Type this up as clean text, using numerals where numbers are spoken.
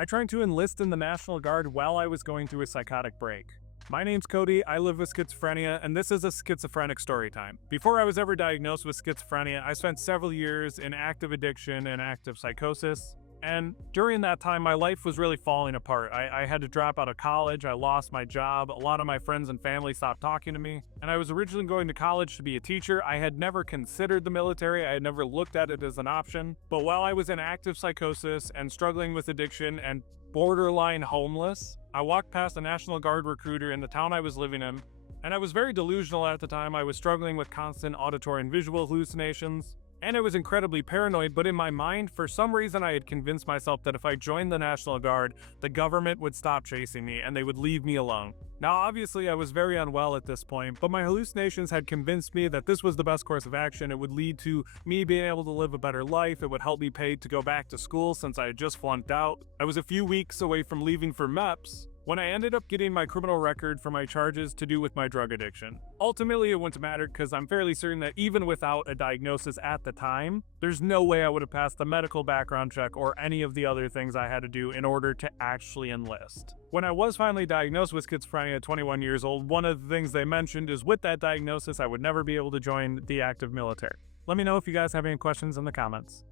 I tried to enlist in the National Guard while I was going through a psychotic break. My name's Cody, I live with schizophrenia, and this is a schizophrenic story time. Before I was ever diagnosed with schizophrenia, I spent several years in active addiction and active psychosis. And during that time, my life was really falling apart. I had to drop out of college, I lost my job, a lot of my friends and family stopped talking to me, and I was originally going to college to be a teacher. I had never considered the military, I had never looked at it as an option. But while I was in active psychosis and struggling with addiction and borderline homeless, I walked past a National Guard recruiter in the town I was living in, and I was very delusional at the time. I was struggling with constant auditory and visual hallucinations. And I was incredibly paranoid, but in my mind, for some reason I had convinced myself that if I joined the National Guard, the government would stop chasing me and they would leave me alone. Now obviously I was very unwell at this point, but my hallucinations had convinced me that this was the best course of action. It would lead to me being able to live a better life, it would help me pay to go back to school since I had just flunked out. I was a few weeks away from leaving for MEPS, when I ended up getting my criminal record for my charges to do with my drug addiction. Ultimately, it wouldn't matter because I'm fairly certain that even without a diagnosis at the time, there's no way I would have passed the medical background check or any of the other things I had to do in order to actually enlist. When I was finally diagnosed with schizophrenia at 21 years old, one of the things they mentioned is with that diagnosis, I would never be able to join the active military. Let me know if you guys have any questions in the comments.